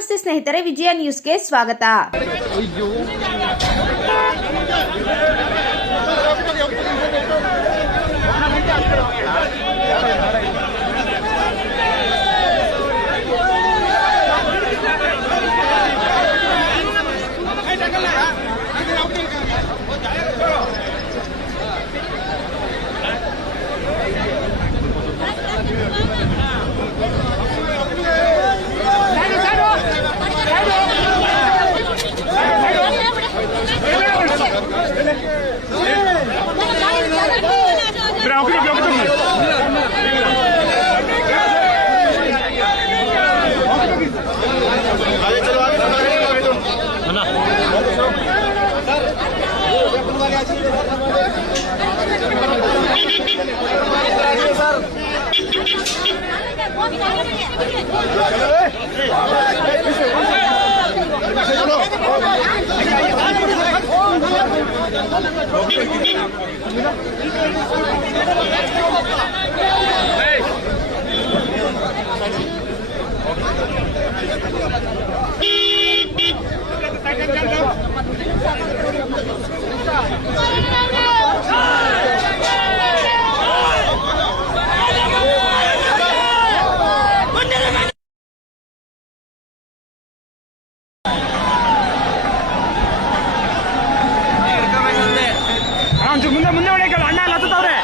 ನಮಸ್ತೆ ಸ್ನೇಹಿತರೆ, ವಿಜಯ ನ್ಯೂಸ್ಗೆ ಸ್ವಾಗತ. ಮುಂದೆ ಹೊಡೆಯಲ್ಲ, ಅಣ್ಣ ಎಲ್ಲ ಹತ್ತವ್ರೆ.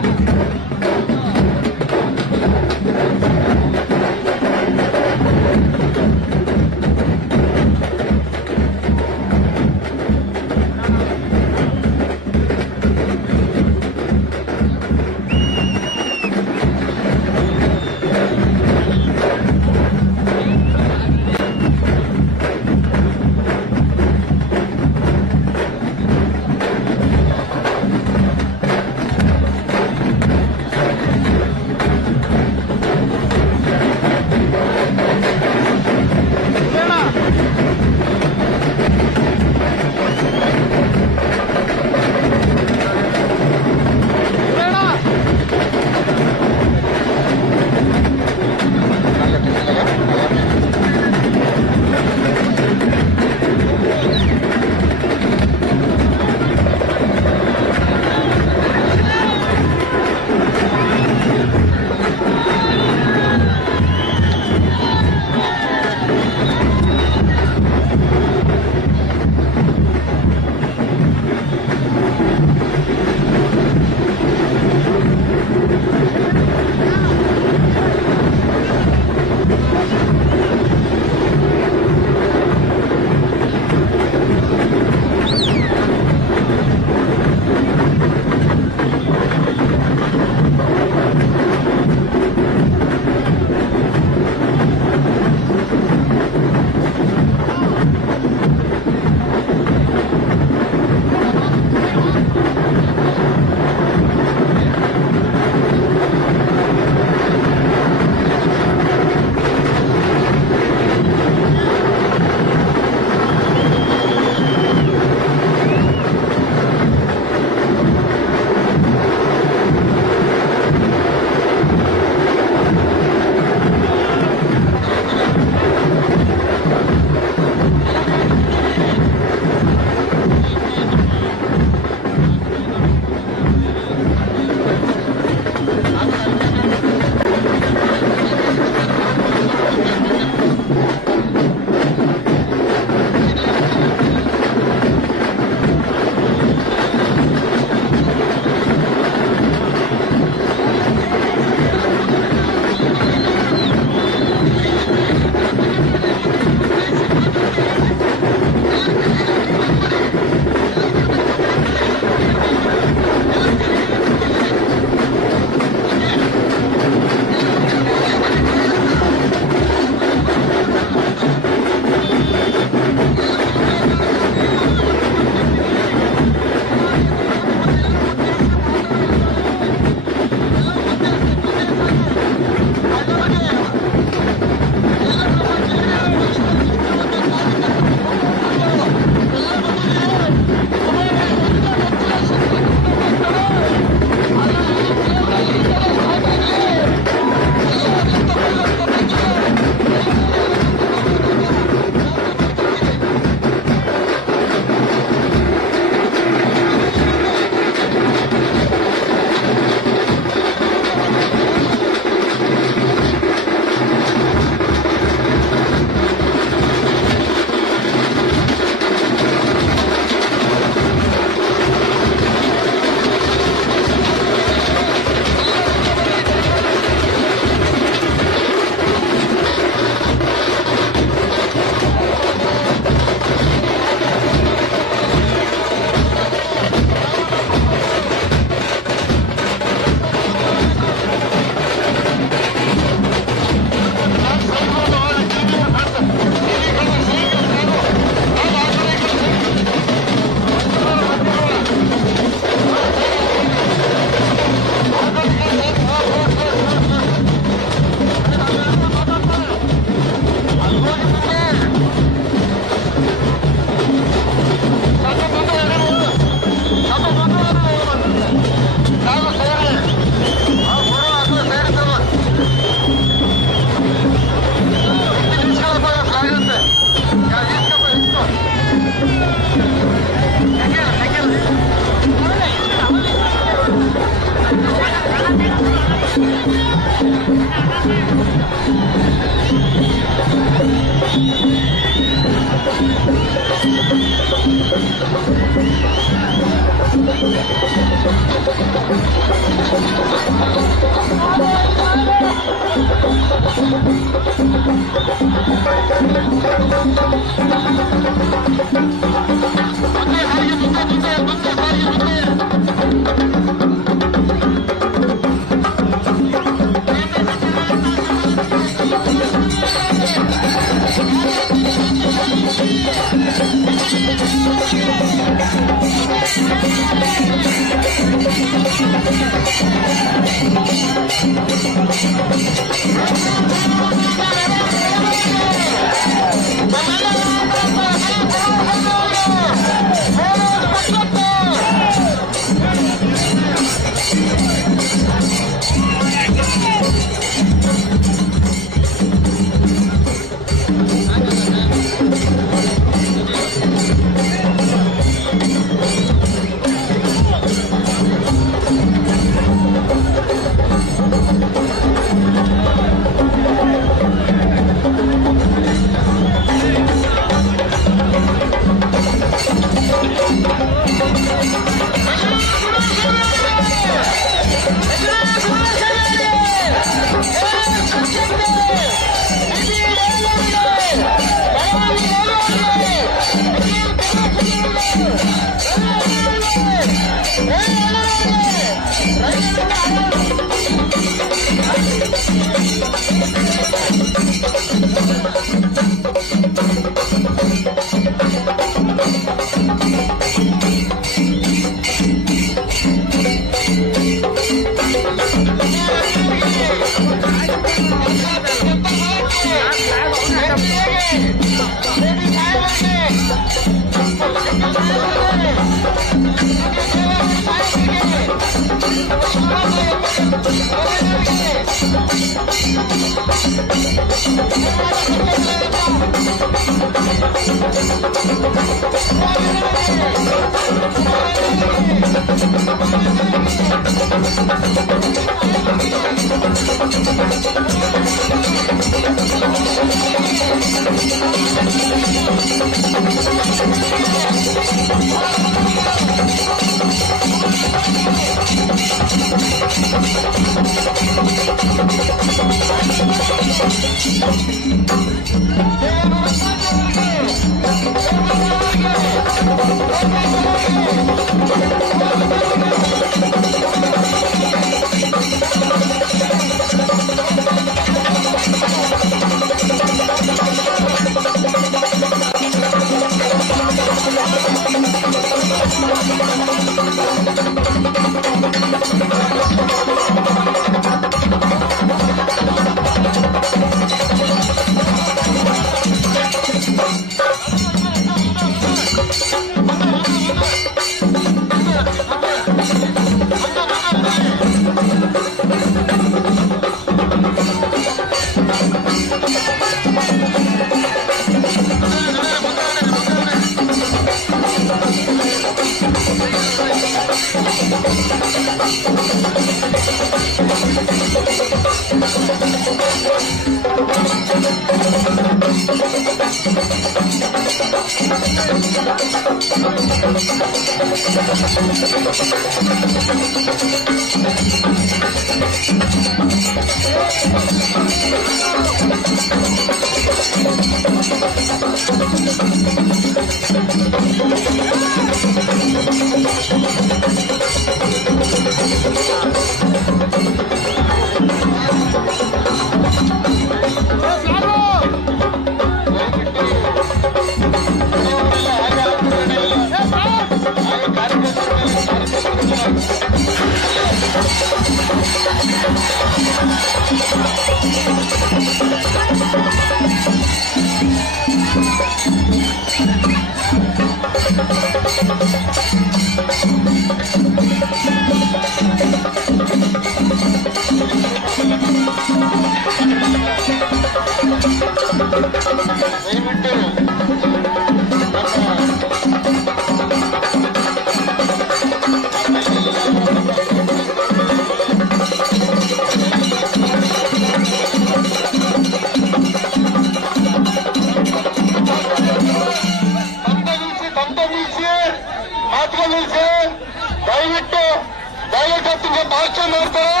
ಇಪ್ಪತ್ತಿಗೆ ಭಾಷಣ ಮಾಡ್ತಾರೆ.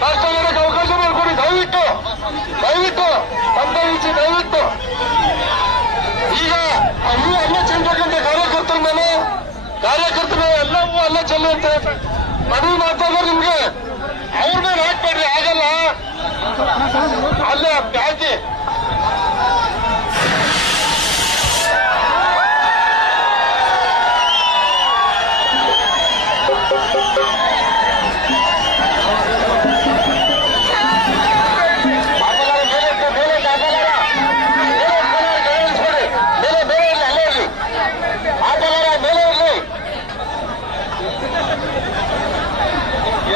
ಭಾಷಣ ಮಾಡಕ್ಕೆ ಅವಕಾಶ ಮಾಡಿಕೊಡಿ ದಯವಿಟ್ಟು ಸಂತೋಷಿಸಿ ದಯವಿಟ್ಟು. ಈಗ ಅಲ್ಲೂ ಅಲ್ಲ ಚೆಲ್ಲಬೇಕಂತ ಕಾರ್ಯಕರ್ತರು ಎಲ್ಲವೂ ಅಲ್ಲ ಚೆಲ್ಲುವಂತೆ ಮದುವೆ ಮಾತಾಡೋರು ನಿಮ್ಗೆ ಅವ್ರನ್ನ ಹಾಕ್ಬೇಡ್ರಿ, ಆಗಲ್ಲ. ಅಲ್ಲೇ ಹಾಕಿ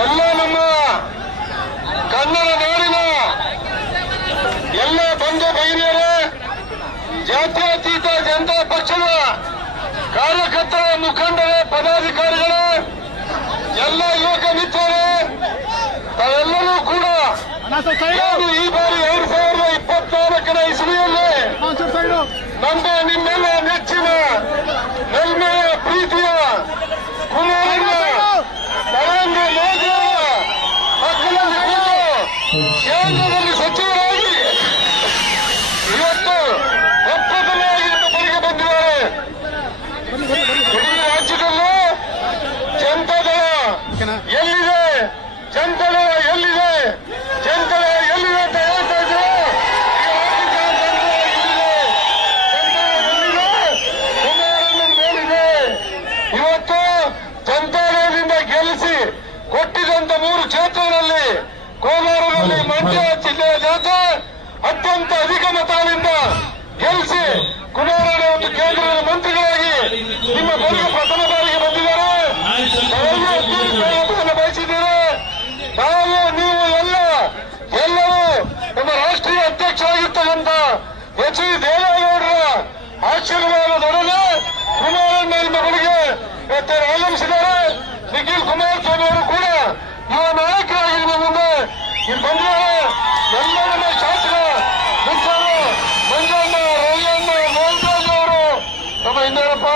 ಎಲ್ಲ ನಮ್ಮ ಕನ್ನಡ ನಾಡಿನ ಎಲ್ಲ ಬಂಧು ಭಗಿನಿಯರೇ, ಜಾತ್ಯತೀತ ಜನತಾ ಪಕ್ಷದ ಕಾರ್ಯಕರ್ತರ ಮುಖಂಡರೇ, ಪದಾಧಿಕಾರಿಗಳೇ, ಎಲ್ಲ ಯುವಕ ಮಿತ್ರರೇ, ತಾವೆಲ್ಲರೂ ಕೂಡ ಈ ಬಾರಿ 2024ನೇ ಇಸವಿಯಲ್ಲಿ ನಿಮ್ಮೆಲ್ಲ ನೆಚ್ಚಿನ ನೆಲ್ಮೆಯ ಪ್ರೀತಿಯ ಕುಮಾರಣ್ಣ ನರೇಂದ್ರ ಮೋದಿ ಮಕ್ಕಳಲ್ಲಿ ಕೇಂದ್ರದಲ್ಲಿ ಸಚಿವರಾಗಿ ಇವತ್ತು ಪ್ರಪ್ರಥಮವಾಗಿ ಬರಿಗೆ ಬಂದಿದ್ದಾರೆ. ಇಡೀ ರಾಜ್ಯದಲ್ಲೂ ಜನತಾದಳ ಎಲ್ಲಿದೆ, ಜನತಾದಳ ಎಲ್ಲಿದೆ ಅಂತ ಹೇಳ್ತಾ ಇದ್ರು. ಕುಮಾರಣ್ಣನ ಮೇಲಿದೆ. ಇವತ್ತು ಜನತಾದಳದಿಂದ ಗೆಲ್ಲಿಸಿ ಕೊಟ್ಟಿದ್ದಂತ 3 ಕ್ಷೇತ್ರಗಳಲ್ಲಿ ಕೋಲಾರದಲ್ಲಿ ಮಂಡ್ಯ ಜಿಲ್ಲೆಯ ಜನತೆ ಅತ್ಯಂತ ಅಧಿಕ ಮತಗಳಿಂದ ಗೆಲ್ಲಿಸಿ ಕುಮಾರಣ್ಣ ಒಂದು ಕೇಂದ್ರದ ಮಂತ್ರಿಗಳಾಗಿ ನಿಮ್ಮ ಬಳಿಗೆ ಪ್ರಥಮ ಬಾರಿಗೆ ಬಂದಿದ್ದಾರೆ. ಬಯಸಿದ್ದೀರಿ. ನಾವು ನೀವು ಎಲ್ಲರೂ ನಮ್ಮ ರಾಷ್ಟ್ರೀಯ ಅಧ್ಯಕ್ಷ ಆಗಿರ್ತಕ್ಕಂಥ ಎಚ್ ಡಿ ದೇವೇಗೌಡರ ಆಶೀರ್ವಾದದೊಡನೆ ಕುಮಾರಣ್ಣ ನಿಮ್ಮ ಬಳಿಗೆ ಆಗಮಿಸಿದ್ದಾರೆ. ನಿಖಿಲ್ ಕುಮಾರಸ್ವಾಮಿ ಅವರು ಕೂಡ ಯುವ ನಾಯಕರಾಗಿ ನಿಮ್ಮ ಮುಂದೆ ಇಲ್ಲಿ ಬಂದಿದ್ದಾರೆ. ಎಲ್ಲ ನಮ್ಮ ಶಾಸಕ ಮಿತ್ರರು ಮಂಜಣ್ಣ, ರವಿಯಣ್ಣ, ಮೋಹನ್ರಾಜ್ ಅವರು, ನಮ್ಮ ಇನ್ನೇನಪ್ಪ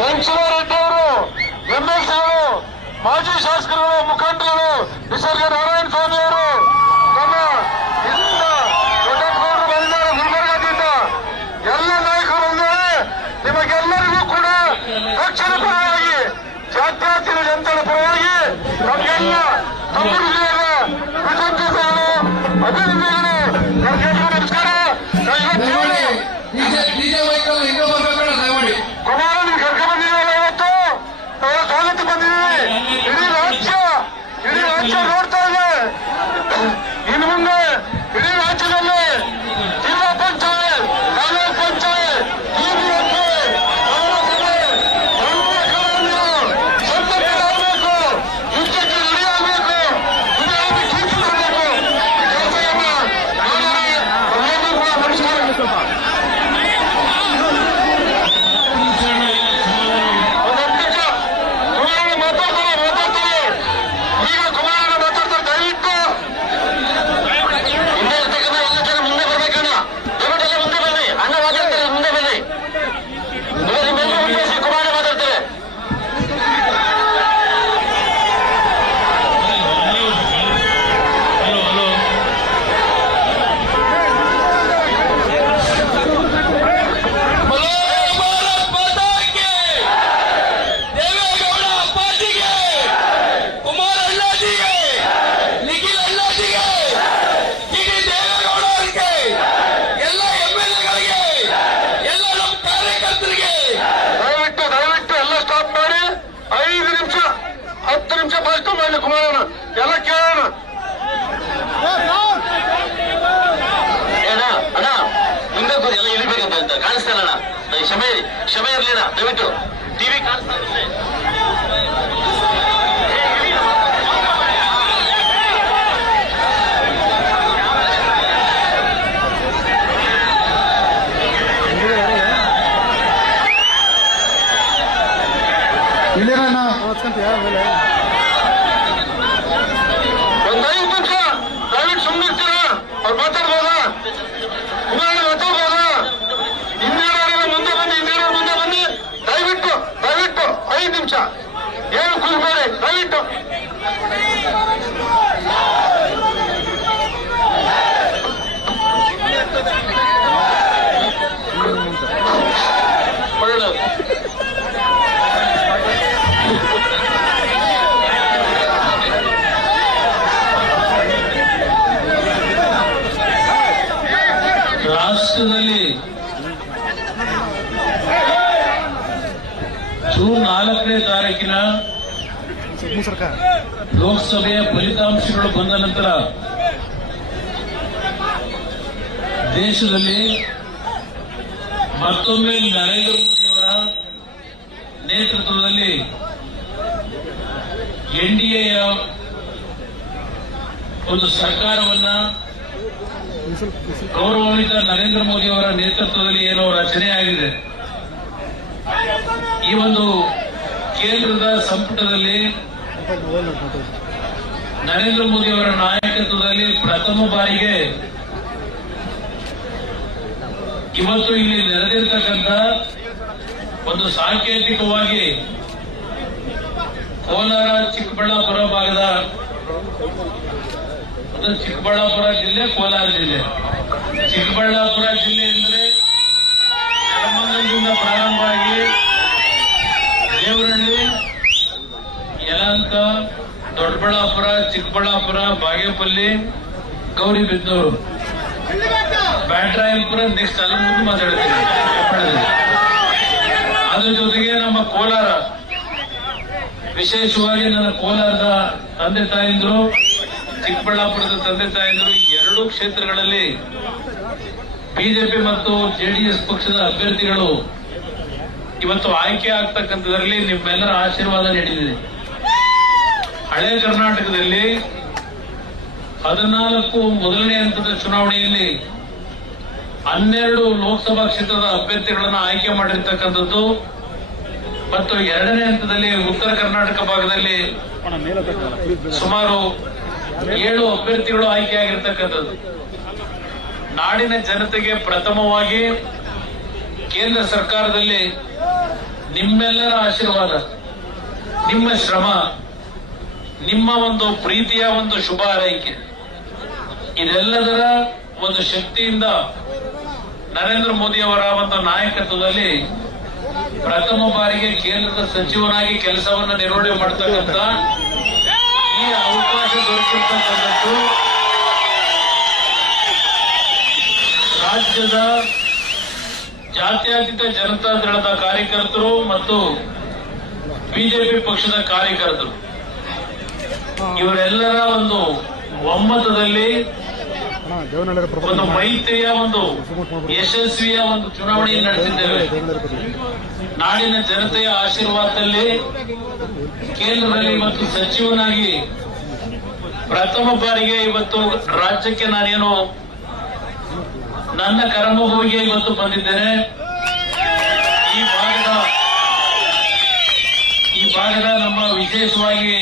ವೆಂಕಟರೆಡ್ಡಿ ಅವರು, ಎಂಎಲ್ಸಿಗಳು, ಮಾಜಿ ಶಾಸಕರುಗಳು, ಮುಖಂಡರು, ನಿಸರ್ಗ ನಾರಾಯಣ ಸ್ವಾಮಿ ಅವರು, ನಮ್ಮ ಇದರಿಂದ ದೊಡ್ಡಗೌಡರು ಬಂದಿದ್ದಾರೆ. ಗುಲ್ಬರ್ಗದಿಂದ ಎಲ್ಲ ನಾಯಕರು ಬಂದಿದ್ದಾರೆ. ನಿಮಗೆಲ್ಲರಿಗೂ ಕೂಡ ದಕ್ಷಿಣ ಪರವಾಗಿ ಜಾತ್ಯತೀತ ಜನತಾದ ಪರವಾಗಿ ನಮಗೆಲ್ಲ ತಮ್ಮರಿಗೆ ಕೃತಜ್ಞತೆಗಳು, ಅಭಿನಂದನೆಗಳು. ನಮಸ್ಕಾರ. ಕುಮಾರಣ್ಣ ಕರ್ಕೊಂಡು ಬಂದಿದ್ದೀವಲ್ಲ ಇವತ್ತು, ನಾವು ಸ್ವಾಗತ ಬಂದಿದ್ದೀವಿ. ಇಡೀ ರಾಜ್ಯ ನೋಡ್ತಾ ಇದೆ. ಇನ್ನು ಮುಂದೆ ಇಡೀ ರಾಜ್ಯದಲ್ಲಿ ಜಿಲ್ಲಾ ಪಂಚಾಯತ್, ತಾಲೂಕ್ ಪಂಚಾಯತ್, ಸಂತೃಪ್ತರಾಗಬೇಕು, ಯುದ್ಧಕ್ಕೆ ರೆಡಿ ಆಗಬೇಕು, ಚುನಾವಣೆ ಕೀರ್ತಿ ಮಾಡಬೇಕು. ನಮಸ್ಕಾರ. ಕುಮಾರಣ್ಣ ಮಾತಾಡ್ತಾರೆ. ಈಗ ಕುಮಾರಣ್ಣ ಮಾತಾಡ್ತಾರೆ. ದಯವಿಟ್ಟು ಹಿಂದೆ ಇರ್ತಕ್ಕಂಥ ಎಲ್ಲ ಜನ ಮುಂದೆ ಬರ್ಬೇಕಣ್ಣ. ದಯವಿಟ್ಟು ಎಲ್ಲ ಮುಂದೆ ಬನ್ನಿ. ಅಣ್ಣ ಮಾತಾಡ್ತಾರೆ, ಮುಂದೆ ಬನ್ನಿ. ನಿಮ್ಮೆಲ್ಲರೂ ಉದ್ದೇಶಿ ಕುಮಾರಣ್ಣ ಮಾತಾಡ್ತಾರೆ. ದಯವಿಟ್ಟು ಎಲ್ಲ ಸ್ಟಾಪ್ ಮಾಡಿ 5 ನಿಮಿಷ 10 ನಿಮಿಷ ಭಾಷಣ ಮಾಡಲಿ ಕುಮಾರಣ್ಣ. ಎಲ್ಲ ಕೇಳೋಣ. ಅಣ್ಣ ಮುಂದೆ ಎಲ್ಲ ಇಳಿಬೇಕಂತ ಕಾಣಿಸ್ತಾನಣ್ಣ. ಕ್ಷಮೆ ಇರ್ಲಿಣ. ದಯವಿಟ್ಟು ಟಿವಿ ಕಾಣಿಸ್ತಾ ಇರುತ್ತೆ. ಒಂದು 5 ನಿಮಿಷ ದಯವಿಟ್ಟು ಸುಮ್ಮನಿರ್ತೀರಾ? ಅವ್ರು ಮಾತಾಡ್ಬೋದಾ? ಕುಮಾರಣ್ಣ ಮಾತಾಡ್ಬೋದಾ? ಹಿಂದೇನವರೆಲ್ಲ ಮುಂದೆ ಬನ್ನಿ. ದಯವಿಟ್ಟು 5 ನಿಮಿಷ. ಏನು 13ನೇ ತಾರೀಕಿನ ಲೋಕಸಭೆಯ ಫಲಿತಾಂಶಗಳು ಬಂದ ನಂತರ ದೇಶದಲ್ಲಿ ಮತ್ತೊಮ್ಮೆ ನರೇಂದ್ರ ಮೋದಿಯವರ ನೇತೃತ್ವದಲ್ಲಿ ಎನ್ಡಿಎಯ ಒಂದು ಸರ್ಕಾರವನ್ನ ಗೌರವಾನ್ವಿತ ನರೇಂದ್ರ ಮೋದಿಯವರ ನೇತೃತ್ವದಲ್ಲಿ ಏನೋ ರಚನೆ ಆಗಿದೆ. ಈ ಒಂದು ಕೇಂದ್ರದ ಸಂಪುಟದಲ್ಲಿ ನರೇಂದ್ರ ಮೋದಿಯವರ ನಾಯಕತ್ವದಲ್ಲಿ ಪ್ರಥಮ ಬಾರಿಗೆ ಇವತ್ತು ಇಲ್ಲಿ ನೆರೆದಿರ್ತಕ್ಕಂಥ ಒಂದು ಸಾಂಕೇತಿಕವಾಗಿ ಕೋಲಾರ ಚಿಕ್ಕಬಳ್ಳಾಪುರ ಭಾಗದ ಚಿಕ್ಕಬಳ್ಳಾಪುರ ಜಿಲ್ಲೆ, ಕೋಲಾರ ಜಿಲ್ಲೆ. ಚಿಕ್ಕಬಳ್ಳಾಪುರ ಜಿಲ್ಲೆ ಎಂದರೆ ನೆಲಮಂಗಲದಿಂದ ಪ್ರಾರಂಭವಾಗಿ ದೇವರಹಳ್ಳಿ, ಯಲಹಂಕ, ದೊಡ್ಡಬಳ್ಳಾಪುರ, ಚಿಕ್ಕಬಳ್ಳಾಪುರ, ಬಾಗೇಪಲ್ಲಿ, ಗೌರಿಬಿದನೂರು, ಬ್ಯಾಟರಾಯನಪುರ, ನೆಕ್ಸ್ಟ್ ಅಲ್ಲಿ ಮುಂದೆ ಮಾತಾಡ್ತೀನಿ. ಅದ್ರ ಜೊತೆಗೆ ನಮ್ಮ ಕೋಲಾರ, ವಿಶೇಷವಾಗಿ ನನ್ನ ಕೋಲಾರದ ತಂದೆ ತಾಯಿಂದರು, ಚಿಕ್ಕಬಳ್ಳಾಪುರದ ತಂದೆ ತಾಯಿಂದರು ಎರಡೂ ಕ್ಷೇತ್ರಗಳಲ್ಲಿ ಬಿಜೆಪಿ ಮತ್ತು ಜೆಡಿಎಸ್ ಪಕ್ಷದ ಅಭ್ಯರ್ಥಿಗಳು ಇವತ್ತು ಆಯ್ಕೆ ಆಗ್ತಕ್ಕಂಥದ್ರಲ್ಲಿ ನಿಮ್ಮೆಲ್ಲರ ಆಶೀರ್ವಾದ ನೀಡಿದೆ. ಹಳೆ ಕರ್ನಾಟಕದಲ್ಲಿ 14 ಮೊದಲನೇ ಹಂತದ ಚುನಾವಣೆಯಲ್ಲಿ 12 ಲೋಕಸಭಾ ಕ್ಷೇತ್ರದ ಅಭ್ಯರ್ಥಿಗಳನ್ನು ಆಯ್ಕೆ ಮಾಡಿರ್ತಕ್ಕಂಥದ್ದು ಮತ್ತು ಎರಡನೇ ಹಂತದಲ್ಲಿ ಉತ್ತರ ಕರ್ನಾಟಕ ಭಾಗದಲ್ಲಿ ಸುಮಾರು 7 ಅಭ್ಯರ್ಥಿಗಳು ಆಯ್ಕೆಯಾಗಿರ್ತಕ್ಕಂಥದ್ದು. ನಾಡಿನ ಜನತೆಗೆ ಪ್ರಥಮವಾಗಿ ಕೇಂದ್ರ ಸರ್ಕಾರದಲ್ಲಿ ನಿಮ್ಮೆಲ್ಲರ ಆಶೀರ್ವಾದ, ನಿಮ್ಮ ಶ್ರಮ, ನಿಮ್ಮ ಒಂದು ಪ್ರೀತಿಯ ಒಂದು ಶುಭ ಹಾರೈಕೆ, ಇದೆಲ್ಲದರ ಒಂದು ಶಕ್ತಿಯಿಂದ ನರೇಂದ್ರ ಮೋದಿ ಅವರ ಒಂದು ನಾಯಕತ್ವದಲ್ಲಿ ಪ್ರಥಮ ಬಾರಿಗೆ ಕೇಂದ್ರದ ಸಚಿವನಾಗಿ ಕೆಲಸವನ್ನು ನಿರ್ವಹಣೆ ಮಾಡತಕ್ಕಂಥ ಈ ಅವಕಾಶ ದೊರಕಿರ್ತಕ್ಕಂಥದ್ದು ರಾಜ್ಯದ ಜಾತ್ಯತೀತ ಜನತಾ ದಳದ ಕಾರ್ಯಕರ್ತರು ಮತ್ತು ಬಿಜೆಪಿ ಪಕ್ಷದ ಕಾರ್ಯಕರ್ತರು ಇವರೆಲ್ಲರ ಒಂದು ಒಮ್ಮತದಲ್ಲಿ ಒಂದು ಮೈತ್ರಿಯ ಒಂದು ಯಶಸ್ವಿಯ ಒಂದು ಚುನಾವಣೆ ನಡೆಸಿದ್ದೇವೆ. ನಾಡಿನ ಜನತೆಯ ಆಶೀರ್ವಾದದಲ್ಲಿ ಕೇಂದ್ರದಲ್ಲಿ ಇವತ್ತು ಸಚಿವನಾಗಿ ಪ್ರಥಮ ಬಾರಿಗೆ ಇವತ್ತು ರಾಜ್ಯಕ್ಕೆ ನಾನೇನು ನನ್ನ ಕರ್ಮಭೂಮಿಗೆ ಇವತ್ತು ಬಂದಿದ್ದೇನೆ. ಈ ಭಾಗದ ನಮ್ಮ ವಿಶೇಷವಾಗಿ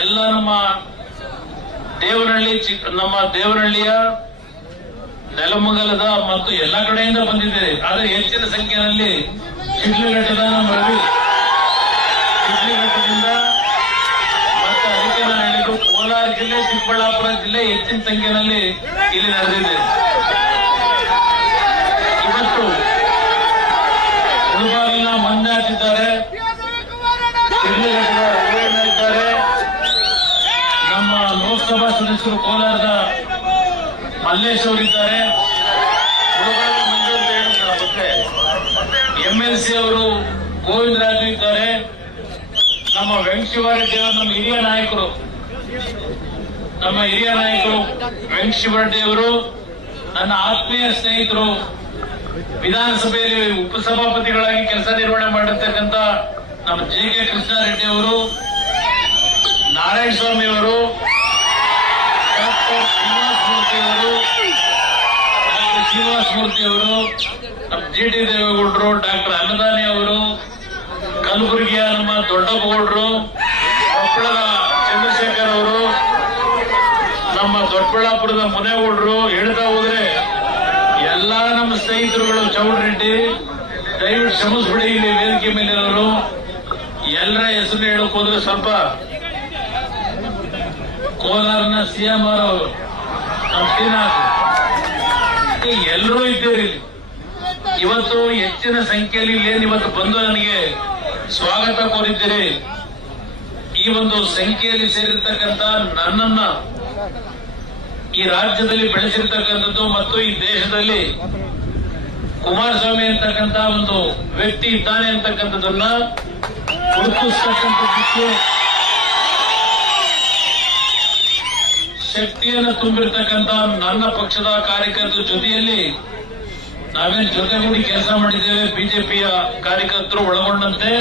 ಎಲ್ಲ ನಮ್ಮ ದೇವರಹಳ್ಳಿಯ ನೆಲಮಂಗಲದ ಮತ್ತು ಎಲ್ಲ ಕಡೆಯಿಂದ ಬಂದಿದ್ದೇವೆ. ಆದರೆ ಹೆಚ್ಚಿನ ಸಂಖ್ಯೆಯಲ್ಲಿ ಶಿಡ್ಲಘಟ್ಟದ ನಮ್ಮ ರವಿ, ಶಿಡ್ಲಘಟ್ಟದಿಂದ ಮತ್ತೆ ಅದಕ್ಕೆ ನಾನು ಹೇಳಿದ್ದು ಕೋಲಾರ ಜಿಲ್ಲೆ, ಚಿಕ್ಕಬಳ್ಳಾಪುರ ಜಿಲ್ಲೆ ಹೆಚ್ಚಿನ ಸಂಖ್ಯೆಯಲ್ಲಿ ಇಲ್ಲಿ ನಡೆದಿದೆ. ಇವತ್ತು ಮುಳಬಾಗಿಲಿನ ಮಂಜುನಾಥ್ ಇದ್ದಾರೆ, ಶಿಡ್ಲಘಟ್ಟದ ರವಿಯಣ್ಣ ಇದ್ದಾರೆ, ನಮ್ಮ ಲೋಕಸಭಾ ಸದಸ್ಯರು ಕೋಲಾರದ ಮಲ್ಲೇಶ್ ಅವರಿದ್ದಾರೆ, ಮುಳಬಾಗಿಲು ಮಂಜು ಅಂತ ಹೇಳಿದ್ರೆ ಎಂಎಲ್ಸಿ ಅವರು ಗೋವಿಂದರಾಜು ಇದ್ದಾರೆ, ನಮ್ಮ ವೆಂಕಟಶಿವರೆಡ್ಡಿ ಅವರು ನಮ್ಮ ಹಿರಿಯ ನಾಯಕರು ವೆಂಕಟಶಿವರೆಡ್ಡಿ ಅವರು ನನ್ನ ಆತ್ಮೀಯ ಸ್ನೇಹಿತರು, ವಿಧಾನಸಭೆಯಲ್ಲಿ ಉಪಸಭಾಪತಿಗಳಾಗಿ ಕೆಲಸ ನಿರ್ವಹಣೆ ಮಾಡಿರ್ತಕ್ಕಂಥ ನಮ್ಮ ಜೆ.ಕೆ. ಕೃಷ್ಣಾರೆಡ್ಡಿ ಅವರು, ನಾರಾಯಣ ಸ್ವಾಮಿ ಅವರು, ಡಾಕ್ಟರ್ ಶ್ರೀನಿವಾಸ ಮೂರ್ತಿ ಅವರು, ನಮ್ಮ ಜಿ.ಟಿ. ದೇವೇಗೌಡರು, ಡಾಕ್ಟರ್ ಅನ್ನದಾನಿ ಅವರು, ಕಲಬುರಗಿಯ ನಮ್ಮ ದೊಡ್ಡಪ್ಪಗೌಡರು, ಕೊಪ್ಪಳದ ಚಂದ್ರಶೇಖರ್ ಅವರು, ನಮ್ಮ ದೊಡ್ಡಬಳ್ಳಾಪುರದ ಮುನೇಗೌಡರು, ಹೇಳ್ತಾ ಹೋದ್ರೆ ಎಲ್ಲಾ ನಮ್ಮ ಸ್ನೇಹಿತರುಗಳು, ಚೌಡರೆಡ್ಡಿ, ದಯವಿಟ್ಟು ಶ್ರಮಿಸ್ಬಿಡಿ. ಇಲ್ಲಿ ವೇದಿಕೆ ಮೇಲಿರೋರು ಎಲ್ಲರ ಹೆಸರು ಹೇಳಕ್ ಹೋದ್ರೆ ಸ್ವಲ್ಪ ಕೋಲಾರನ ಸಿಎಂ ಅವರು, ನಮ್ಮ ಶ್ರೀನಾಥ್, ಎಲ್ಲರೂ ಇದ್ದೀರಿ ಇಲ್ಲಿ. ಇವತ್ತು ಹೆಚ್ಚಿನ ಸಂಖ್ಯೆಯಲ್ಲಿ ಇಲ್ಲೇನು ಇವತ್ತು ಬಂದು ನನಗೆ ಸ್ವಾಗತ ಕೋರಿದ್ದೀರಿ. ಈ ಒಂದು ಸಂಖ್ಯೆಯಲ್ಲಿ ಸೇರಿರ್ತಕ್ಕಂಥ ನನ್ನನ್ನ ಈ ರಾಜ್ಯದಲ್ಲಿ ಬೆಳೆಸಿರ್ತಕ್ಕಂಥದ್ದು ಮತ್ತು ಈ ದೇಶದಲ್ಲಿ ಕುಮಾರಸ್ವಾಮಿ ಅಂತಕ್ಕಂಥ ಒಂದು ವ್ಯಕ್ತಿ ಇದ್ದಾನೆ ಅಂತಕ್ಕಂಥದ್ದನ್ನ ಗುರುತಿಸ್ತಕ್ಕಂಥದ್ದಕ್ಕೆ ಶಕ್ತಿಯನ್ನು ತುಂಬಿರ್ತಕ್ಕಂಥ ನನ್ನ ಪಕ್ಷದ ಕಾರ್ಯಕರ್ತರ ಜೊತೆಯಲ್ಲಿ ನಾವೇನ್ ಜೊತೆಗೂಡಿ ಕೆಲಸ ಮಾಡಿದ್ದೇವೆ. ಬಿಜೆಪಿಯ ಕಾರ್ಯಕರ್ತರು ಒಳಗೊಂಡಂತೆ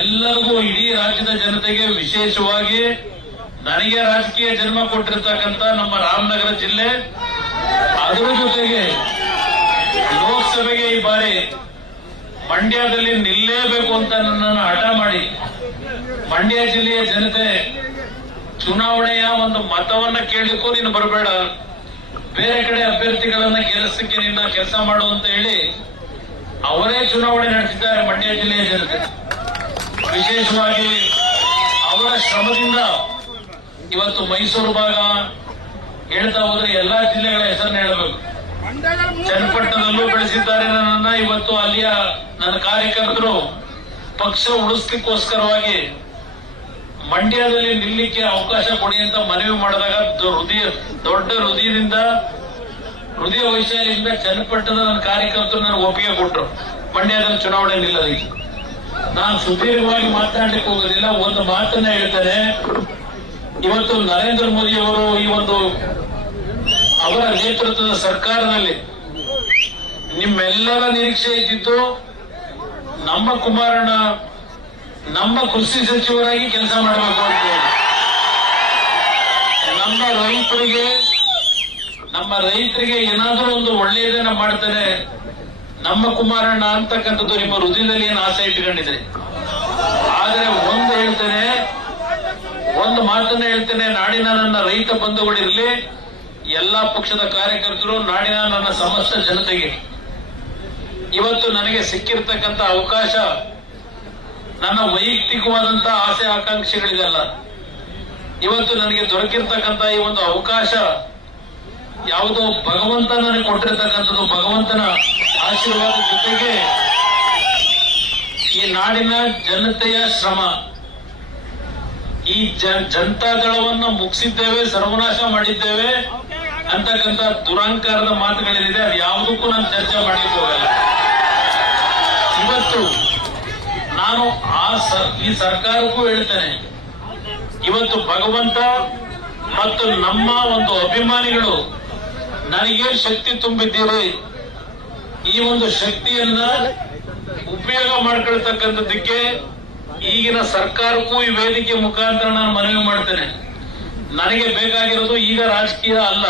ಎಲ್ಲರಿಗೂ, ಇಡೀ ರಾಜ್ಯದ ಜನತೆಗೆ, ವಿಶೇಷವಾಗಿ ನನಗೆ ರಾಜಕೀಯ ಜನ್ಮ ಕೊಟ್ಟಿರ್ತಕ್ಕಂಥ ನಮ್ಮ ರಾಮನಗರ ಜಿಲ್ಲೆ, ಅದರ ಜೊತೆಗೆ ಲೋಕಸಭೆಗೆ ಈ ಬಾರಿ ಮಂಡ್ಯದಲ್ಲಿ ನಿಲ್ಲೇಬೇಕು ಅಂತ ನನ್ನನ್ನು ಹಠ ಮಾಡಿ ಮಂಡ್ಯ ಜಿಲ್ಲೆಯ ಜನತೆ ಚುನಾವಣೆಯ ಒಂದು ಮತವನ್ನ ಕೇಳಲಿಕ್ಕೂ ನೀನು ಬರಬೇಡ, ಬೇರೆ ಕಡೆ ಅಭ್ಯರ್ಥಿಗಳನ್ನ ಗೆಲ್ಲಿಸಕ್ಕೆ ನಿನ್ನ ಕೆಲಸ ಮಾಡು ಅಂತ ಹೇಳಿ ಅವರೇ ಚುನಾವಣೆ ನಡೆಸಿದ್ದಾರೆ ಮಂಡ್ಯ ಜಿಲ್ಲೆಯ ಜನತೆ. ವಿಶೇಷವಾಗಿ ಅವರ ಶ್ರಮದಿಂದ ಇವತ್ತು ಮೈಸೂರು ಭಾಗ ಹೇಳ್ತಾ ಹೋದ್ರೆ ಎಲ್ಲಾ ಜಿಲ್ಲೆಗಳ ಹೆಸರನ್ನ ಹೇಳಬೇಕು. ಚನ್ನಪಟ್ಟಣದಲ್ಲೂ ಬೆಳೆಸಿದ್ದಾರೆ ನನ್ನನ್ನ. ಇವತ್ತು ಅಲ್ಲಿಯ ನನ್ನ ಕಾರ್ಯಕರ್ತರು ಪಕ್ಷ ಉಳಿಸ್ಲಿಕ್ಕೋಸ್ಕರವಾಗಿ ಮಂಡ್ಯದಲ್ಲಿ ನಿಲ್ಲಿಕ್ಕೆ ಅವಕಾಶ ಕೊಡಿ ಅಂತ ಮನವಿ ಮಾಡಿದಾಗ ದೊಡ್ಡ ಹೃದಯ ವೈಶಾಲಿಯಿಂದ ಚನ್ನಪಟ್ಟಣದ ನನ್ನ ಕಾರ್ಯಕರ್ತರು ನನಗೆ ಒಪ್ಪಿಗೆ ಕೊಟ್ಟರು ಮಂಡ್ಯದಲ್ಲಿ ಚುನಾವಣೆ ನಿಲ್ಲೋದಕ್ಕೆ. ನಾನು ಸುದೀರ್ಘವಾಗಿ ಮಾತನಾಡಲಿಕ್ಕೆ ಹೋಗೋದಿಲ್ಲ, ಒಂದು ಮಾತನ್ನ ಹೇಳ್ತಾರೆ. ಇವತ್ತು ನರೇಂದ್ರ ಮೋದಿ ಅವರು ಈ ಒಂದು ಅವರ ನೇತೃತ್ವದ ಸರ್ಕಾರದಲ್ಲಿ ನಿಮ್ಮೆಲ್ಲರ ನಿರೀಕ್ಷೆ ಇದ್ದಿದ್ದು ನಮ್ಮ ಕುಮಾರಣ್ಣ ನಮ್ಮ ಕೃಷಿ ಸಚಿವರಾಗಿ ಕೆಲಸ ಮಾಡಬೇಕು ಅಂತ ಹೇಳಿ, ನಮ್ಮ ರೈತರಿಗೆ ಏನಾದರೂ ಒಂದು ಒಳ್ಳೆಯದನ್ನ ಮಾಡ್ತಾರೆ ನಮ್ಮ ಕುಮಾರಣ್ಣ ಅಂತಕ್ಕಂಥದ್ದು ನಿಮ್ಮ ಹೃದಯದಲ್ಲಿ ಏನು ಆಸೆ ಇಟ್ಕೊಂಡಿದ್ರೆ. ಆದ್ರೆ ಒಂದು ಮಾತನ್ನ ಹೇಳ್ತೇನೆ, ನಾಡಿನ ನನ್ನ ರೈತ ಬಂಧುಗಳಿರಲಿ, ಎಲ್ಲಾ ಪಕ್ಷದ ಕಾರ್ಯಕರ್ತರು, ನಾಡಿನ ನನ್ನ ಸಮಸ್ತ ಜನತೆಗೆ ಇವತ್ತು ನನಗೆ ಸಿಕ್ಕಿರ್ತಕ್ಕಂಥ ಅವಕಾಶ ನನ್ನ ವೈಯಕ್ತಿಕವಾದಂತಹ ಆಸೆ ಆಕಾಂಕ್ಷೆಗಳಿಗಲ್ಲ. ಇವತ್ತು ನನಗೆ ದೊರಕಿರ್ತಕ್ಕಂಥ ಈ ಒಂದು ಅವಕಾಶ ಯಾವುದೋ ಭಗವಂತ ನನಗೆ ಕೊಟ್ಟಿರ್ತಕ್ಕಂಥದ್ದು, ಭಗವಂತನ ಆಶೀರ್ವಾದ ಜೊತೆಗೆ ಈ ನಾಡಿನ ಜನತೆಯ ಶ್ರಮ. ಈ ಜನತಾದಳವನ್ನು ಮುಗಿಸಿದ್ದೇವೆ, ಸರ್ವನಾಶ ಮಾಡಿದ್ದೇವೆ ಅಂತಕ್ಕಂಥ ದುರಹಂಕಾರದ ಮಾತುಗಳೇನಿದೆ ಅದು ಯಾವುದಕ್ಕೂ ನಾನು ಚರ್ಚೆ ಮಾಡಲಿಕ್ಕೆ ಹೋಗಲ್ಲ. ಇವತ್ತು ನಾನು ಈ ಸರ್ಕಾರಕ್ಕೂ ಹೇಳ್ತೇನೆ, ಇವತ್ತು ಭಗವಂತ ಮತ್ತು ನಮ್ಮ ಒಂದು ಅಭಿಮಾನಿಗಳು ನನಗೆ ಶಕ್ತಿ ತುಂಬಿದ್ದೀರಿ. ಈ ಒಂದು ಶಕ್ತಿಯನ್ನ ಉಪಯೋಗ ಮಾಡ್ಕೊಳ್ತಕ್ಕಂಥದ್ದಕ್ಕೆ ಈಗಿನ ಸರ್ಕಾರಕ್ಕೂ ಈ ವೇದಿಕೆ ಮುಖಾಂತರ ನಾನು ಮನವಿ ಮಾಡ್ತೇನೆ. ನನಗೆ ಬೇಕಾಗಿರೋದು ಈಗ ರಾಜಕೀಯ ಅಲ್ಲ,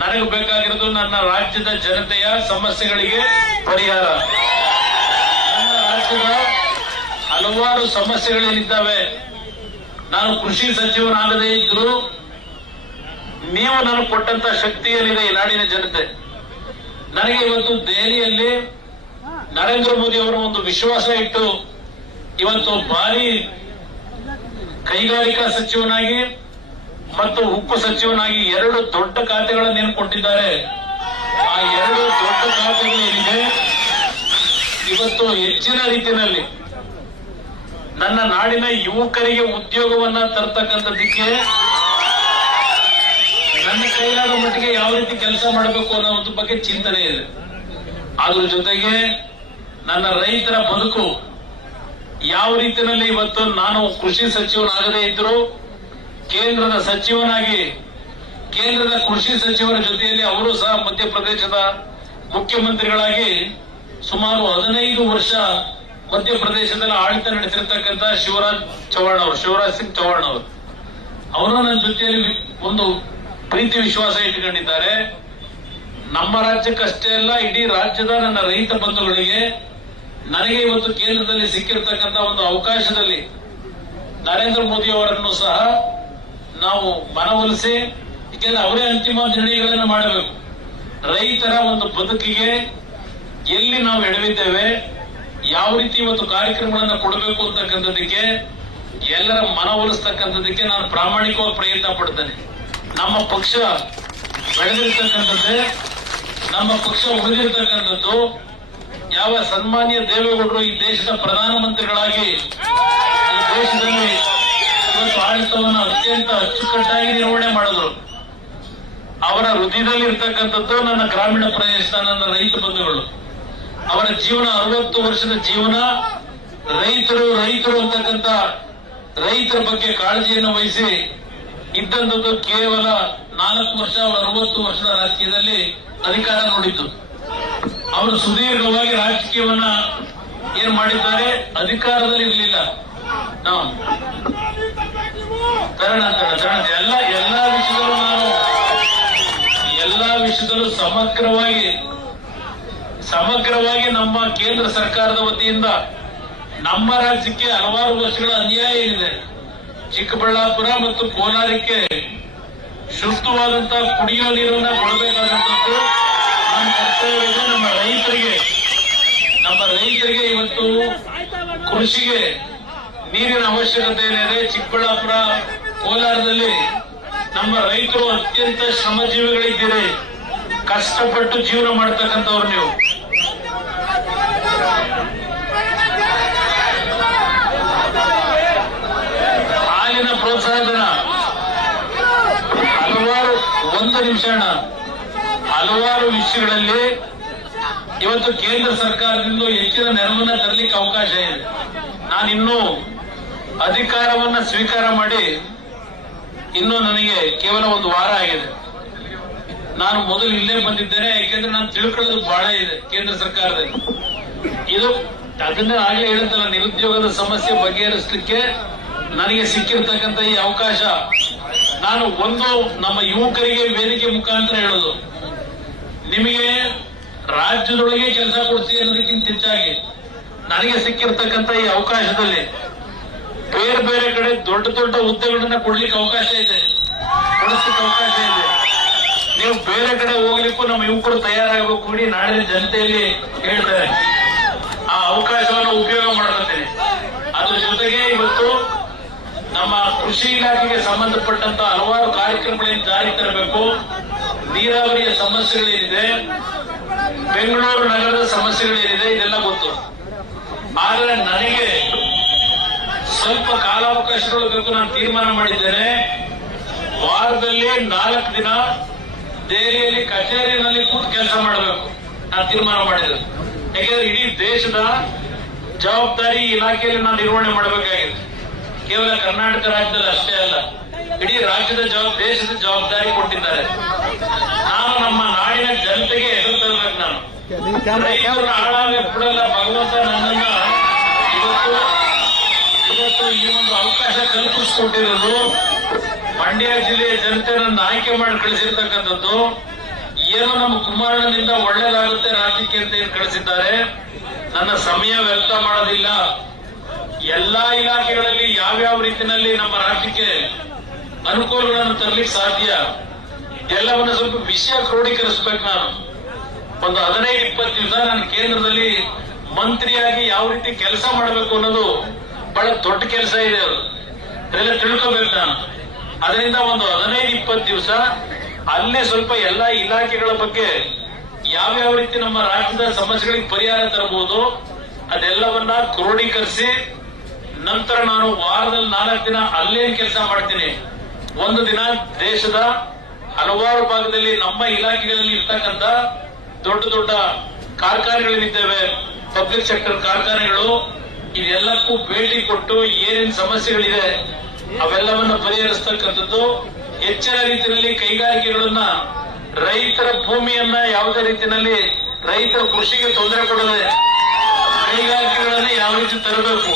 ನನಗೆ ಬೇಕಾಗಿರೋದು ನನ್ನ ರಾಜ್ಯದ ಜನತೆಯ ಸಮಸ್ಯೆಗಳಿಗೆ ಪರಿಹಾರ. ನನ್ನ ರಾಜ್ಯದ ಹಲವಾರು ಸಮಸ್ಯೆಗಳೇನಿದ್ದಾವೆ, ನಾನು ಕೃಷಿ ಸಚಿವನಾಗದೇ ಇದ್ರು ನೀವು ನನಗೆ ಕೊಟ್ಟಂತ ಶಕ್ತಿ ಏನಿದೆ ಈ ನಾಡಿನ ಜನತೆ, ನನಗೆ ಇವತ್ತು ದೆಹಲಿಯಲ್ಲಿ ನರೇಂದ್ರ ಮೋದಿ ಅವರ ಒಂದು ವಿಶ್ವಾಸ ಇಟ್ಟು ಇವತ್ತು ಭಾರಿ ಕೈಗಾರಿಕಾ ಸಚಿವನಾಗಿ ಮತ್ತು ಉಕ್ಕು ಸಚಿವನಾಗಿ 2 ದೊಡ್ಡ ಖಾತೆಗಳನ್ನು ಕೊಟ್ಟಿದ್ದಾರೆ. ಆ 2 ದೊಡ್ಡ ಖಾತೆಗಳು ಏನಿದೆ ಇವತ್ತು ಹೆಚ್ಚಿನ ರೀತಿಯಲ್ಲಿ ನನ್ನ ನಾಡಿನ ಯುವಕರಿಗೆ ಉದ್ಯೋಗವನ್ನ ತರ್ತಕ್ಕಂಥದ್ದಕ್ಕೆ ನನ್ನ ಕೈಲಾದ ಮಟ್ಟಿಗೆ ಯಾವ ರೀತಿ ಕೆಲಸ ಮಾಡಬೇಕು ಅನ್ನೋ ಒಂದು ಬಗ್ಗೆ ಚಿಂತನೆ ಇದೆ. ಅದ್ರ ಜೊತೆಗೆ ನನ್ನ ರೈತರ ಬದುಕು ಯಾವ ರೀತಿಯಲ್ಲಿ ಇವತ್ತು ನಾನು ಕೃಷಿ ಸಚಿವನಾಗದೇ ಇದ್ರು ಕೇಂದ್ರದ ಸಚಿವನಾಗಿ, ಕೇಂದ್ರದ ಕೃಷಿ ಸಚಿವರ ಜೊತೆಯಲ್ಲಿ ಅವರು ಸಹ ಮಧ್ಯಪ್ರದೇಶದ ಮುಖ್ಯಮಂತ್ರಿಗಳಾಗಿ ಸುಮಾರು 15 ವರ್ಷ ಮಧ್ಯಪ್ರದೇಶದಲ್ಲಿ ಆಡಳಿತ ನಡೆಸಿರ್ತಕ್ಕಂಥ ಶಿವರಾಜ್ ಸಿಂಗ್ ಚೌಹಾಣ್ ಅವರು ನನ್ನ ಜೊತೆಯಲ್ಲಿ ಒಂದು ಪ್ರೀತಿ ವಿಶ್ವಾಸ ಇಟ್ಟುಕೊಂಡಿದ್ದಾರೆ. ನಮ್ಮ ರಾಜ್ಯಕ್ಕಷ್ಟೇ ಅಲ್ಲ, ಇಡೀ ರಾಜ್ಯದ ನನ್ನ ರೈತ ಬಂಧುಗಳಿಗೆ ನನಗೆ ಇವತ್ತು ಕೇಂದ್ರದಲ್ಲಿ ಸಿಕ್ಕಿರ್ತಕ್ಕಂಥ ಒಂದು ಅವಕಾಶದಲ್ಲಿ ನರೇಂದ್ರ ಮೋದಿ ಅವರನ್ನು ಸಹ ನಾವು ಮನವೊಲಿಸಿ, ಏಕೆಂದ್ರೆ ಅವರೇ ಅಂತಿಮ ನಿರ್ಣಯಗಳನ್ನು ಮಾಡಬೇಕು. ರೈತರ ಒಂದು ಬದುಕಿಗೆ ಎಲ್ಲಿ ನಾವು ಎಡವಿದ್ದೇವೆ, ಯಾವ ರೀತಿ ಇವತ್ತು ಕಾರ್ಯಕ್ರಮಗಳನ್ನು ಕೊಡಬೇಕು ಅಂತಕ್ಕಂಥದ್ದಕ್ಕೆ ಎಲ್ಲರ ಮನವೊಲಿಸ್ತಕ್ಕಂಥದ್ದಕ್ಕೆ ನಾನು ಪ್ರಾಮಾಣಿಕವಾಗಿ ಪ್ರಯತ್ನ ಪಡ್ತೇನೆ. ನಮ್ಮ ಪಕ್ಷ ಬೆಳೆದಿರ್ತಕ್ಕಂಥದ್ದೇ, ನಮ್ಮ ಪಕ್ಷ ಉಳಿದಿರ್ತಕ್ಕಂಥದ್ದು ಯಾವ ಸನ್ಮಾನ್ಯ ದೇವೇಗೌಡರು ಈ ದೇಶದ ಪ್ರಧಾನಮಂತ್ರಿಗಳಾಗಿ ಈ ದೇಶದಲ್ಲಿ ಇವತ್ತು ಆಡಳಿತವನ್ನು ಅತ್ಯಂತ ಅಚ್ಚುಕಟ್ಟಾಗಿ ನಿರ್ವಹಣೆ ಮಾಡಿದ್ರು. ಅವರ ಹೃದಯದಲ್ಲಿ ಇರ್ತಕ್ಕಂಥದ್ದು ನನ್ನ ಗ್ರಾಮೀಣ ಪ್ರದೇಶದ ನನ್ನ ರೈತ ಬಂಧುಗಳು. ಅವರ ಜೀವನ 60 ವರ್ಷದ ಜೀವನ ರೈತ ರೈತರು ಅಂತಕ್ಕಂಥ ರೈತರ ಬಗ್ಗೆ ಕಾಳಜಿಯನ್ನು ವಹಿಸಿ ಇದ್ದಂಥದ್ದು ಕೇವಲ 4 ವರ್ಷ. ಅವರು 60 ವರ್ಷದ ರಾಜಕೀಯದಲ್ಲಿ ಅಧಿಕಾರ ನೋಡಿದ್ದು. ಅವರು ಸುದೀರ್ಘವಾಗಿ ರಾಜಕೀಯವನ್ನ ಏನ್ ಮಾಡಿದ್ದಾರೆ, ಅಧಿಕಾರದಲ್ಲಿ ಇರಲಿಲ್ಲ. ಎಲ್ಲಾ ವಿಷಯದಲ್ಲೂ ಸಮಗ್ರವಾಗಿ ನಮ್ಮ ಕೇಂದ್ರ ಸರ್ಕಾರದ ವತಿಯಿಂದ ನಮ್ಮ ರಾಜ್ಯಕ್ಕೆ ಹಲವಾರು ವರ್ಷಗಳ ಅನ್ಯಾಯ ಏನಿದೆ. ಚಿಕ್ಕಬಳ್ಳಾಪುರ ಮತ್ತು ಕೋಲಾರಕ್ಕೆ ಶುದ್ಧವಾದಂತಹ ಕುಡಿಯೋ ನೀರನ್ನ ಕೊಡಬೇಕಾದಂತದ್ದು ನಮ್ಮ ಕರ್ತವ್ಯ ಇದೆ. ನಮ್ಮ ರೈತರಿಗೆ ಇವತ್ತು ಕೃಷಿಗೆ ನೀರಿನ ಅವಶ್ಯಕತೆ ಏನಿದೆ. ಚಿಕ್ಕಬಳ್ಳಾಪುರ ಕೋಲಾರದಲ್ಲಿ ನಮ್ಮ ರೈತರು ಅತ್ಯಂತ ಶ್ರಮಜೀವಿಗಳಿದ್ದೀರಿ, ಕಷ್ಟಪಟ್ಟು ಜೀವನ ಮಾಡ್ತಕ್ಕಂಥವ್ರು ನೀವು. ಹಾಲಿನ ಪ್ರೋತ್ಸಾಹಧನ ಹಲವಾರು ವಿಷಯಗಳಲ್ಲಿ ಇವತ್ತು ಕೇಂದ್ರ ಸರ್ಕಾರದಿಂದ ಹೆಚ್ಚಿನ ನೆರವನ್ನ ತರಲಿಕ್ಕೆ ಅವಕಾಶ ಇದೆ. ನಾನಿನ್ನೂ ಅಧಿಕಾರವನ್ನ ಸ್ವೀಕಾರ ಮಾಡಿ ಇನ್ನೂ ನನಗೆ ಕೇವಲ 1 ವಾರ ಆಗಿದೆ. ನಾನು ಮೊದಲು ಇಲ್ಲೇ ಬಂದಿದ್ದೇನೆ, ಯಾಕೆಂದ್ರೆ ನಾನು ತಿಳ್ಕೊಳ್ಳೋದು ಬಹಳ ಇದೆ ಕೇಂದ್ರ ಸರ್ಕಾರದಲ್ಲಿ. ಇದು ಅದನ್ನ ಆಗ್ಲೇ ಹೇಳುತ್ತಲ್ಲ, ನಿರುದ್ಯೋಗದ ಸಮಸ್ಯೆ ಬಗೆಹರಿಸಲಿಕ್ಕೆ ನನಗೆ ಸಿಕ್ಕಿರ್ತಕ್ಕಂಥ ಈ ಅವಕಾಶ. ನಾನು ನಮ್ಮ ಯುವಕರಿಗೆ ವೇದಿಕೆ ಮುಖಾಂತರ ಹೇಳೋದು, ನಿಮಗೆ ರಾಜ್ಯದೊಳಗೆ ಕೆಲಸ ಕೊಡಿಸಿ ಅನ್ನೋದಕ್ಕಿಂತ ಹೆಚ್ಚಾಗಿ ನನಗೆ ಸಿಕ್ಕಿರ್ತಕ್ಕಂಥ ಈ ಅವಕಾಶದಲ್ಲಿ ಬೇರೆ ಬೇರೆ ಕಡೆ ದೊಡ್ಡ ಹುದ್ದೆಗಳನ್ನ ಕೊಡ್ಲಿಕ್ಕೆ ಅವಕಾಶ ಇದೆ, ಕೊಡಿಸ್ಲಿಕ್ಕೆ ಅವಕಾಶ ಇದೆ. ನೀವು ಬೇರೆ ಕಡೆ ಹೋಗ್ಲಿಕ್ಕೂ ನಮ್ಮ ಯುವಕರು ತಯಾರಾಗಬೇಕು. ಇಡೀ ನಾಡಿನ ಜನತೆಯಲ್ಲಿ ಹೇಳ್ತಾರೆ, ಆ ಅವಕಾಶವನ್ನು ಉಪಯೋಗ ಮಾಡ್ಕೊತೇನೆ. ಅದ್ರ ಜೊತೆಗೆ ಇವತ್ತು ನಮ್ಮ ಕೃಷಿ ಇಲಾಖೆಗೆ ಸಂಬಂಧಪಟ್ಟಂತ ಹಲವಾರು ಕಾರ್ಯಕ್ರಮಗಳನ್ನು ಜಾರಿ ತರಬೇಕು. ನೀರಾವರಿಯ ಸಮಸ್ಯೆಗಳೇನಿದೆ, ಬೆಂಗಳೂರು ನಗರದ ಸಮಸ್ಯೆಗಳೇನಿದೆ, ಇದೆಲ್ಲ ಗೊತ್ತು. ಆದ್ರೆ ನನಗೆ ಸ್ವಲ್ಪ ಕಾಲಾವಕಾಶಗಳು ಬೇಕು. ನಾನು ತೀರ್ಮಾನ ಮಾಡಿದ್ದೇನೆ, ವಾರದಲ್ಲಿ 4 ದಿನ ದೆಹಲಿಯಲ್ಲಿ ಕಚೇರಿಯಲ್ಲಿ ಕೂತು ಕೆಲಸ ಮಾಡಬೇಕು. ನಾನು ತೀರ್ಮಾನ ಮಾಡಿದ್ದೇನೆ. ಯಾಕೆಂದ್ರೆ ಇಡೀ ದೇಶದ ಜವಾಬ್ದಾರಿ ಇಲಾಖೆಯಲ್ಲಿ ನಾನು ನಿರ್ವಹಣೆ ಮಾಡಬೇಕಾಗಿದೆ. ಕೇವಲ ಕರ್ನಾಟಕ ರಾಜ್ಯದಲ್ಲಿ ಅಷ್ಟೇ ಅಲ್ಲ, ಇಡೀ ರಾಜ್ಯದ ದೇಶದ ಜವಾಬ್ದಾರಿ ಕೊಟ್ಟಿದ್ದಾರೆ. ನಾನು ನಮ್ಮ ನಾಡಿನ ಜನತೆಗೆ ಎದುರು ತರಬೇಕು. ನಾನು ರೈತರನ್ನ ಹಾಳಾಗಿ ಬಿಡಲ್ಲ. ಭಗವಂತ ನನ್ನನ್ನ ಇವತ್ತು ಈ ಒಂದು ಅವಕಾಶ ಕಲ್ಪಿಸಿಕೊಟ್ಟಿರೋದು, ಮಂಡ್ಯ ಜಿಲ್ಲೆಯ ಜನತೆ ನನ್ನ ಆಯ್ಕೆ ಮಾಡಿ ಕಳಿಸಿರ್ತಕ್ಕಂಥದ್ದು, ಏನೋ ನಮ್ಮ ಕುಮಾರಣ್ಣನಿಂದ ಒಳ್ಳೇದಾಗುತ್ತೆ ರಾಜ್ಯಕ್ಕೆ ಅಂತ ಏನು ಕಳಿಸಿದ್ದಾರೆ. ನನ್ನ ಸಮಯ ವ್ಯರ್ಥ ಮಾಡೋದಿಲ್ಲ. ಎಲ್ಲಾ ಇಲಾಖೆಗಳಲ್ಲಿ ಯಾವ್ಯಾವ ರೀತಿಯಲ್ಲಿ ನಮ್ಮ ರಾಜ್ಯಕ್ಕೆ ಅನುಕೂಲಗಳನ್ನು ತರಲಿಕ್ಕೆ ಸಾಧ್ಯ, ಎಲ್ಲವನ್ನ ಸ್ವಲ್ಪ ವಿಷಯ ಕ್ರೋಢೀಕರಿಸಬೇಕು. ನಾನು ಒಂದು 15-20 ದಿವಸ ನಾನು ಕೇಂದ್ರದಲ್ಲಿ ಮಂತ್ರಿಯಾಗಿ ಯಾವ ರೀತಿ ಕೆಲಸ ಮಾಡಬೇಕು ಅನ್ನೋದು ಬಹಳ ದೊಡ್ಡ ಕೆಲಸ ಇದೆ. ಅದೆಲ್ಲ ತಿಳ್ಕೋಬೇಕು ನಾನು. ಅದರಿಂದ ಒಂದು 15-20 ದಿವಸ ಅಲ್ಲೇ ಸ್ವಲ್ಪ ಎಲ್ಲಾ ಇಲಾಖೆಗಳ ಬಗ್ಗೆ ಯಾವ್ಯಾವ ರೀತಿ ನಮ್ಮ ರಾಜ್ಯದ ಸಮಸ್ಯೆಗಳಿಗೆ ಪರಿಹಾರ ತರಬಹುದು ಅದೆಲ್ಲವನ್ನ ಕ್ರೋಢೀಕರಿಸಿ ನಂತರ ನಾನು ವಾರದಲ್ಲಿ 4 ದಿನ ಅಲ್ಲೇನ್ ಕೆಲಸ ಮಾಡ್ತೀನಿ. 1 ದಿನ ದೇಶದ ಹಲವಾರು ಭಾಗದಲ್ಲಿ ನಮ್ಮ ಇಲಾಖೆಗಳಲ್ಲಿ ಇರ್ತಕ್ಕಂಥ ದೊಡ್ಡ ಕಾರ್ಖಾನೆಗಳಿದ್ದೇವೆ, ಪಬ್ಲಿಕ್ ಸೆಕ್ಟರ್ ಕಾರ್ಖಾನೆಗಳು, ಇದೆಲ್ಲಕ್ಕೂ ಭೇಟಿ ಕೊಟ್ಟು ಏನೇನು ಸಮಸ್ಯೆಗಳಿದೆ ಅವೆಲ್ಲವನ್ನ ಪರಿಹರಿಸತಕ್ಕಂಥದ್ದು. ಹೆಚ್ಚಿನ ರೀತಿಯಲ್ಲಿ ಕೈಗಾರಿಕೆಗಳನ್ನ, ರೈತರ ಭೂಮಿಯನ್ನ ಯಾವುದೇ ರೀತಿಯಲ್ಲಿ ರೈತರ ಕೃಷಿಗೆ ತೊಂದರೆ ಕೊಡದೆ ಕೈಗಾರಿಕೆಗಳನ್ನ ಯಾವ ರೀತಿ ತರಬೇಕು,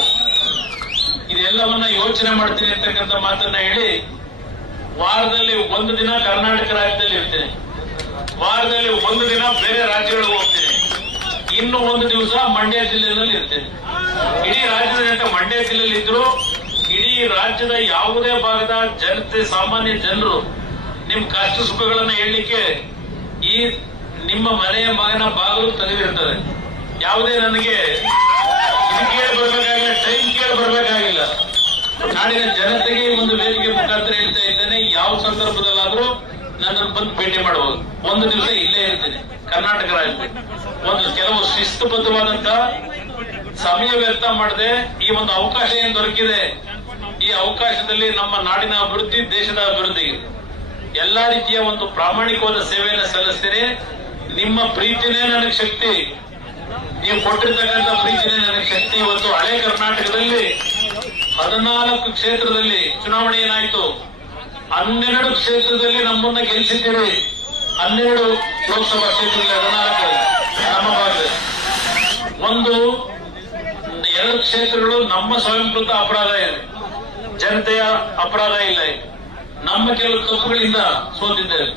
ಇದೆಲ್ಲವನ್ನ ಯೋಚನೆ ಮಾಡ್ತೀನಿ ಅಂತಕ್ಕಂಥ ಮಾತನ್ನ ಹೇಳಿ, ವಾರದಲ್ಲಿ 1 ದಿನ ಕರ್ನಾಟಕ ರಾಜ್ಯದಲ್ಲಿ ಇರ್ತೇನೆ, ವಾರದಲ್ಲಿ 1 ದಿನ ಬೇರೆ ರಾಜ್ಯಗಳಿಗೆ ಹೋಗ್ತೇನೆ, ಇನ್ನು 1 ದಿವಸ ಮಂಡ್ಯ ಜಿಲ್ಲೆಯಲ್ಲಿ ಇರ್ತೇನೆ. ಇಡೀ ರಾಜ್ಯದ ಜನತೆ ಮಂಡ್ಯ ಜಿಲ್ಲೆಯಲ್ಲಿ ಇದ್ರು, ಇಡೀ ರಾಜ್ಯದ ಯಾವುದೇ ಭಾಗದ ಜನತೆ, ಸಾಮಾನ್ಯ ಜನರು ನಿಮ್ ಕಷ್ಟ ಸುಖಗಳನ್ನ ಹೇಳಲಿಕ್ಕೆ ಈ ನಿಮ್ಮ ಮನೆಯ ಮಗನ ಬಾಗಿಲು ತೆಗೆದಿರ್ತದೆ. ಯಾವುದೇ ನನಗೆ ಇದು ಕೇಳಿ ಬರ್ಬೇಕಾಗಿಲ್ಲ, ಟೈಮ್ ಕೇಳಿ ಬರ್ಬೇಕಾಗಿಲ್ಲ. ನಾಡಿನ ಜನತೆಗೆ ಒಂದು ವೇದಿಕೆ ಮುಖಾಂತರ ಹೇಳ್ತಾ ಇದ್ದೇನೆ, ಯಾವ ಸಂದರ್ಭದಲ್ಲಾದ್ರೂ ನನ್ನನ್ನು ಬಂದು ಭೇಟಿ ಮಾಡಬಹುದು. 1 ದಿವಸ ಇಲ್ಲೇ ಇರ್ತೇನೆ ಕರ್ನಾಟಕ ರಾಜ್ಯದಲ್ಲಿ. ಕೆಲವು ಶಿಸ್ತುಬದ್ಧವಾದಂತ ಸಮಯ ವ್ಯರ್ಥ ಮಾಡದೆ ಈ ಒಂದು ಅವಕಾಶ ಏನ್ ದೊರಕಿದೆ, ಈ ಅವಕಾಶದಲ್ಲಿ ನಮ್ಮ ನಾಡಿನ ಅಭಿವೃದ್ಧಿ, ದೇಶದ ಅಭಿವೃದ್ಧಿಗೆ ಎಲ್ಲಾ ರೀತಿಯ ಒಂದು ಪ್ರಾಮಾಣಿಕವಾದ ಸೇವೆಯನ್ನು ಸಲ್ಲಿಸ್ತೀನಿ. ನಿಮ್ಮ ಪ್ರೀತಿನೇ ನನಗೆ ಶಕ್ತಿ. ನೀವು ಕೊಟ್ಟಿರ್ತಕ್ಕಂಥ ಪ್ರೀತಿನೇ ನನಗೆ ಶಕ್ತಿ. ಇವತ್ತು ಹಳೆ ಕರ್ನಾಟಕದಲ್ಲಿ 14 ಕ್ಷೇತ್ರದಲ್ಲಿ ಚುನಾವಣೆ ಏನಾಯ್ತು, 12 ಕ್ಷೇತ್ರದಲ್ಲಿ ನಮ್ಮನ್ನ ಗೆಲ್ಲಿಸಿದ್ದೀರಿ. 12 ಲೋಕಸಭಾ ಕ್ಷೇತ್ರದಲ್ಲಿ 14 ನಮ್ಮ ಭಾಗದಲ್ಲಿ. 2 ಕ್ಷೇತ್ರಗಳು ನಮ್ಮ ಸ್ವಯಂಕೃತ ಅಪರಾಧ ಇದೆ, ಜನತೆಯ ಅಪರಾಧ ಇಲ್ಲ. ನಮ್ಮ ಕೆಲವು ತಪ್ಪುಗಳಿಂದ ಸೋತಿದ್ದೇವೆ.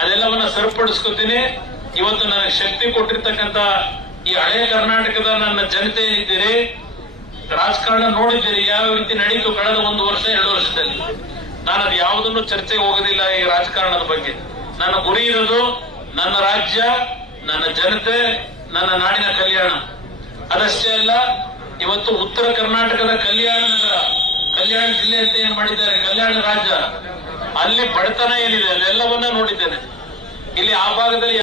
ಅದೆಲ್ಲವನ್ನ ಸರಿಪಡಿಸ್ಕೊತೀನಿ. ಇವತ್ತು ನನಗೆ ಶಕ್ತಿ ಕೊಟ್ಟಿರ್ತಕ್ಕಂಥ ಈ ಹಳೆಯ ಕರ್ನಾಟಕದ ನನ್ನ ಜನತೆ ಏನಿದ್ದೀರಿ, ರಾಜಕಾರಣ ನೋಡಿದ್ದೀರಿ ಯಾವ ರೀತಿ ನಡೀತು ಕಳೆದ 1 ವರ್ಷ 2 ವರ್ಷದಲ್ಲಿ. ನಾನು ಅದು ಯಾವುದನ್ನು ಚರ್ಚೆಗೆ ಹೋಗೋದಿಲ್ಲ ಈ ರಾಜಕಾರಣದ ಬಗ್ಗೆ. ನನ್ನ ಗುರಿ ಇರೋದು ನನ್ನ ರಾಜ್ಯ, ನನ್ನ ಜನತೆ, ನನ್ನ ನಾಡಿನ ಕಲ್ಯಾಣ. ಅದಷ್ಟೇ ಅಲ್ಲ, ಇವತ್ತು ಉತ್ತರ ಕರ್ನಾಟಕದ ಕಲ್ಯಾಣ ನಗರ, ಕಲ್ಯಾಣ ಜಿಲ್ಲೆ ಅಂತ ಏನ್ ಮಾಡಿದ್ದಾರೆ, ಕಲ್ಯಾಣ ರಾಜ್ಯ, ಅಲ್ಲಿ ಬಡತನ ಏನಿದೆ ಅದೆಲ್ಲವನ್ನ ನೋಡಿದ್ದೇನೆ. ಇಲ್ಲಿ ಆ ಭಾಗದಲ್ಲಿ